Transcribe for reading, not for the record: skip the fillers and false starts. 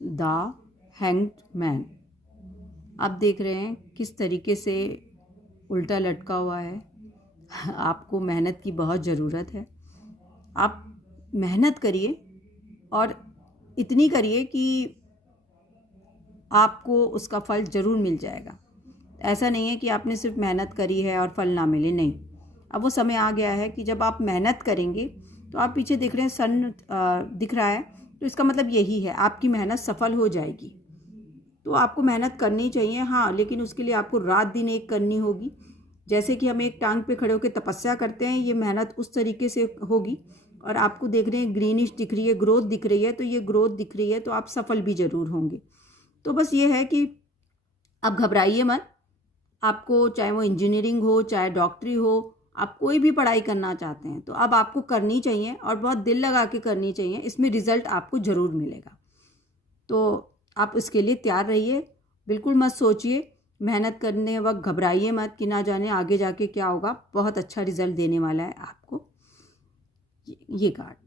The hanged man. आप देख रहे हैं किस तरीके से उल्टा लटका हुआ है। आपको मेहनत की बहुत ज़रूरत है। आप मेहनत करिए और इतनी करिए कि आपको उसका फल ज़रूर मिल जाएगा। ऐसा नहीं है कि आपने सिर्फ मेहनत करी है और फल ना मिले, नहीं। अब वो समय आ गया है कि जब आप मेहनत करेंगे तो आप पीछे देख रहे हैं सन दिख रहा है, तो इसका मतलब यही है आपकी मेहनत सफल हो जाएगी। तो आपको मेहनत करनी चाहिए, हाँ, लेकिन उसके लिए आपको रात दिन एक करनी होगी। जैसे कि हम एक टांग पे खड़े होकर तपस्या करते हैं, ये मेहनत उस तरीके से होगी। और आपको देख रहे हैं ग्रीनिश दिख रही है, ग्रोथ दिख रही है, तो ये ग्रोथ दिख रही है तो आप सफल भी ज़रूर होंगे। तो बस ये है कि आप घबराइए मत। आपको चाहे वो इंजीनियरिंग हो, चाहे डॉक्टरी हो, आप कोई भी पढ़ाई करना चाहते हैं तो अब आपको करनी चाहिए और बहुत दिल लगा के करनी चाहिए। इसमें रिजल्ट आपको ज़रूर मिलेगा। तो आप इसके लिए तैयार रहिए। बिल्कुल मत सोचिए, मेहनत करने वक्त घबराइए मत कि ना जाने आगे जाके क्या होगा। बहुत अच्छा रिजल्ट देने वाला है आपको ये कार्ड।